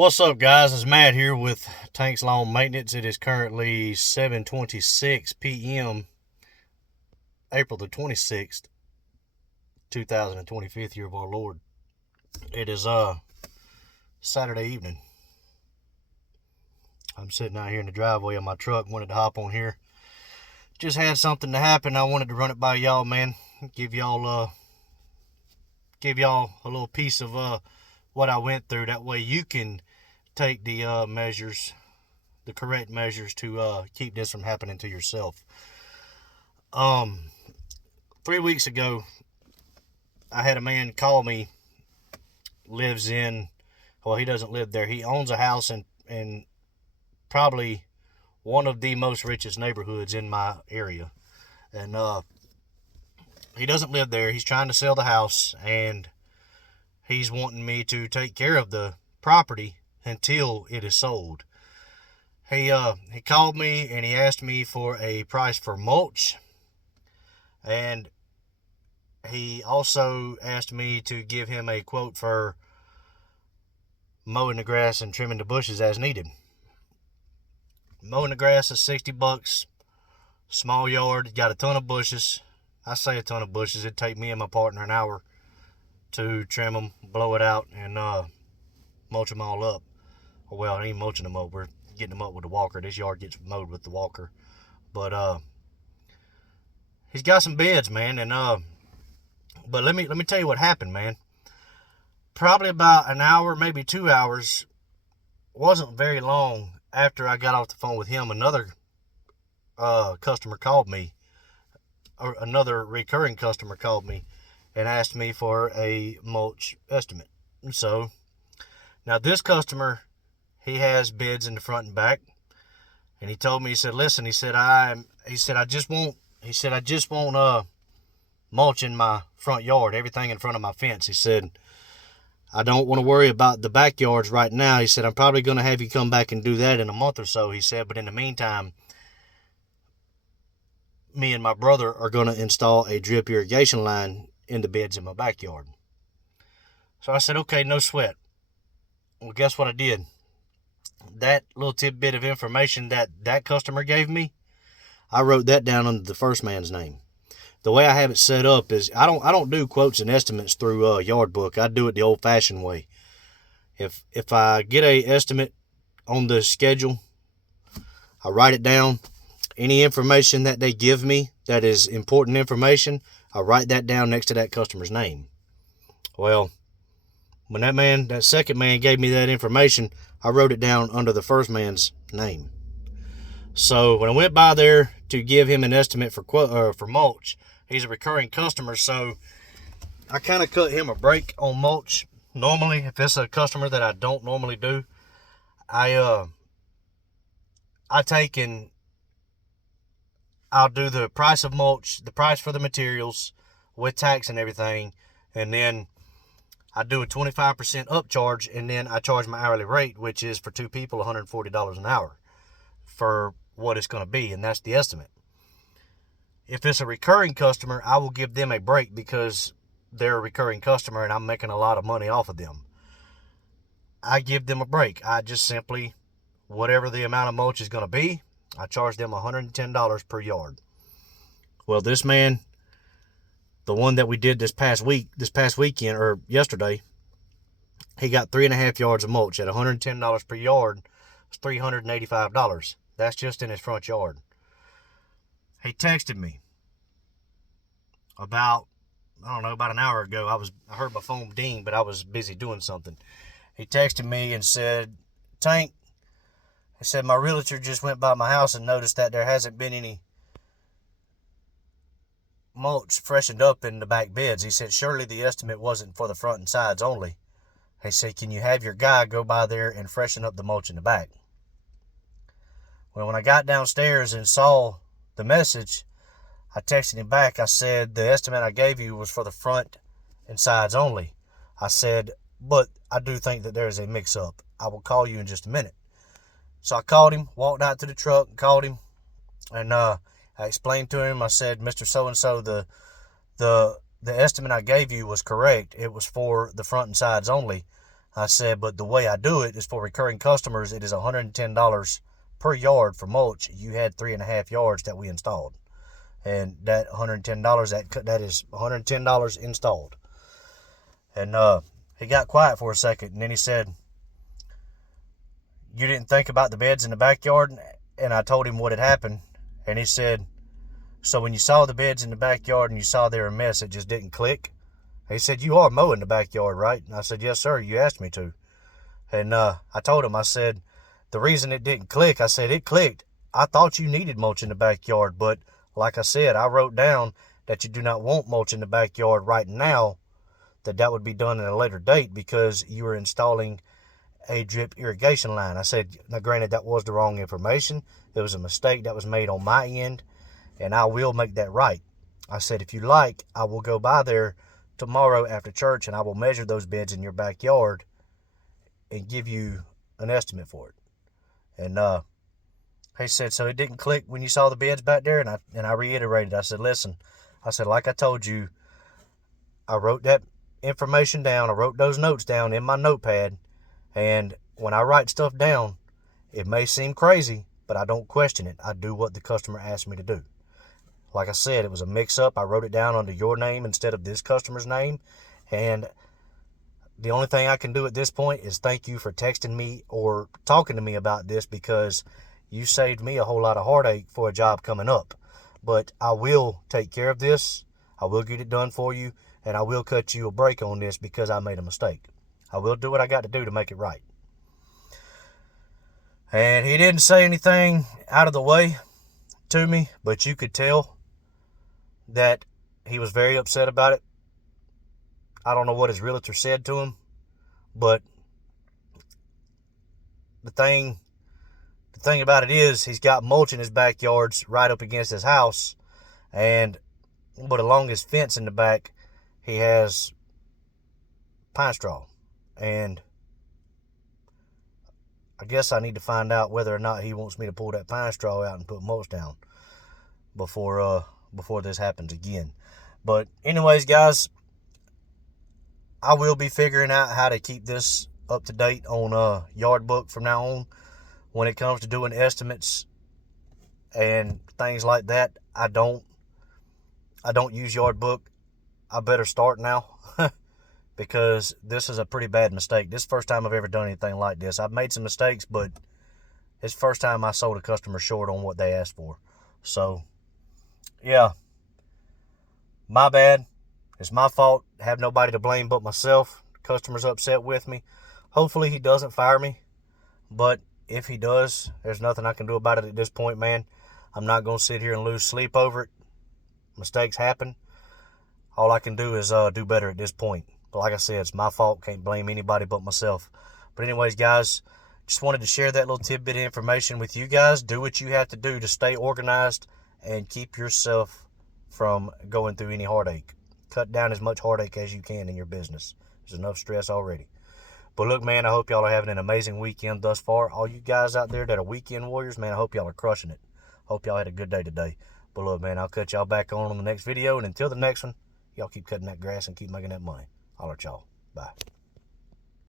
What's up, guys? It's Matt here with Tanks Lawn Maintenance. It is currently 7:26 p.m., April the 26th, 2025th year of our Lord. It is Saturday evening. I'm sitting out here in the driveway of my truck. Wanted to hop on here. Just had something to happen. I wanted to run it by y'all, man. Give y'all a little piece of what I went through. That way you can take the correct measures to keep this from happening to yourself. 3 weeks ago, I had a man call me. He doesn't live there. He owns a house in probably one of the most richest neighborhoods in my area, and he doesn't live there. He's trying to sell the house, and he's wanting me to take care of the property until it is sold. He called me and he asked me for a price for mulch, and he also asked me to give him a quote for mowing the grass and trimming the bushes as needed. Mowing the grass is $60. Small yard, got a ton of bushes. I say a ton of bushes. It'd take me and my partner an hour to trim them, blow it out, and mulch them all up. Well, I ain't mulching them up. We're getting them up with the walker. This yard gets mowed with the walker. But he's got some beds, man, and but let me tell you what happened, man. Probably about an hour, maybe 2 hours, wasn't very long after I got off the phone with him. Another customer called me, or another recurring customer called me and asked me for a mulch estimate. And so now this customer, he has beds in the front and back, and he told me, he said, listen, I just want mulch in my front yard, everything in front of my fence. He said, I don't want to worry about the backyards right now. He said, I'm probably going to have you come back and do that in a month or so. He said, but in the meantime, me and my brother are going to install a drip irrigation line in the beds in my backyard. So I said, okay, no sweat. Well, guess what I did? That little tidbit of information that customer gave me, I wrote that down under the first man's name. The way I have it set up is I don't do quotes and estimates through Yard Book. I do it the old-fashioned way. If I get a estimate on the schedule, I write it down. Any information that they give me that is important information, I write that down next to that customer's name. Well, when that second man gave me that information, I wrote it down under the first man's name. So when I went by there to give him an estimate for mulch, he's a recurring customer, so I kind of cut him a break on mulch. Normally, if it's a customer that I don't normally do, I'll do the price of mulch, the price for the materials with tax and everything, and then I do a 25% upcharge, and then I charge my hourly rate, which is for two people $140 an hour for what it's going to be, and that's the estimate. If it's a recurring customer, I will give them a break because they're a recurring customer and I'm making a lot of money off of them. I give them a break. I just simply, whatever the amount of mulch is going to be, I charge them $110 per yard. Well, this man, the one that we did this past weekend, or yesterday, he got 3.5 yards of mulch at $110 per yard. It's $385. That's just in his front yard. He texted me about an hour ago. I heard my phone ding, but I was busy doing something. He texted me and said, Tank, he said, my realtor just went by my house and noticed that there hasn't been any mulch freshened up in the back beds. He said, surely the estimate wasn't for the front and sides only. He said, can you have your guy go by there and freshen up the mulch in the back? Well, when I got downstairs and saw the message, I texted him back. I said, the estimate I gave you was for the front and sides only. I said, but I do think that there is a mix-up. I will call you in just a minute. So I called him, walked out to the truck, and called him, and I explained to him. I said, Mr. So-and-so, the estimate I gave you was correct. It was for the front and sides only. I said, but the way I do it is for recurring customers, it is $110 per yard for mulch. You had 3.5 yards that we installed. And that $110, that is $110 installed. And he got quiet for a second, and then he said, you didn't think about the beds in the backyard? And I told him what had happened. And he said, so when you saw the beds in the backyard and you saw they were a mess, it just didn't click? He said, you are mowing the backyard, right? And I said, yes, sir, you asked me to. And I told him, I said, the reason it didn't click, I said, it clicked. I thought you needed mulch in the backyard, but like I said, I wrote down that you do not want mulch in the backyard right now, that would be done at a later date because you were installing a drip irrigation line. I said, now granted, that was the wrong information. It was a mistake that was made on my end, and I will make that right. I said, if you like, I will go by there tomorrow after church and I will measure those beds in your backyard and give you an estimate for it. And he said, so it didn't click when you saw the beds back there? And I reiterated, I said, listen, I said, like I told you, I wrote that information down. I wrote those notes down in my notepad. And when I write stuff down, it may seem crazy, but I don't question it. I do what the customer asked me to do. Like I said, it was a mix-up. I wrote it down under your name instead of this customer's name. And the only thing I can do at this point is thank you for texting me or talking to me about this, because you saved me a whole lot of heartache for a job coming up. But I will take care of this. I will get it done for you. And I will cut you a break on this because I made a mistake. I will do what I got to do to make it right. And he didn't say anything out of the way to me, but you could tell that he was very upset about it. I don't know what his realtor said to him, but the thing about it is he's got mulch in his backyards right up against his house, but along his fence in the back, he has pine straw. And I guess I need to find out whether or not he wants me to pull that pine straw out and put mulch down before this happens again. But anyways, guys, I will be figuring out how to keep this up to date on Yard Book from now on. When it comes to doing estimates and things like that, I don't use Yard Book. I better start now because this is a pretty bad mistake. This is the first time I've ever done anything like this. I've made some mistakes, but it's the first time I sold a customer short on what they asked for. So, yeah, my bad. It's my fault. I have nobody to blame but myself. The customer's upset with me. Hopefully he doesn't fire me, but if he does, there's nothing I can do about it at this point, man. I'm not going to sit here and lose sleep over it. Mistakes happen. All I can do is do better at this point. But like I said, it's my fault. Can't blame anybody but myself. But anyways, guys, just wanted to share that little tidbit of information with you guys. Do what you have to do to stay organized and keep yourself from going through any heartache. Cut down as much heartache as you can in your business. There's enough stress already. But look, man, I hope y'all are having an amazing weekend thus far. All you guys out there that are weekend warriors, man, I hope y'all are crushing it. Hope y'all had a good day today. But look, man, I'll cut y'all back on the next video. And until the next one, y'all keep cutting that grass and keep making that money. Holler at y'all. Bye.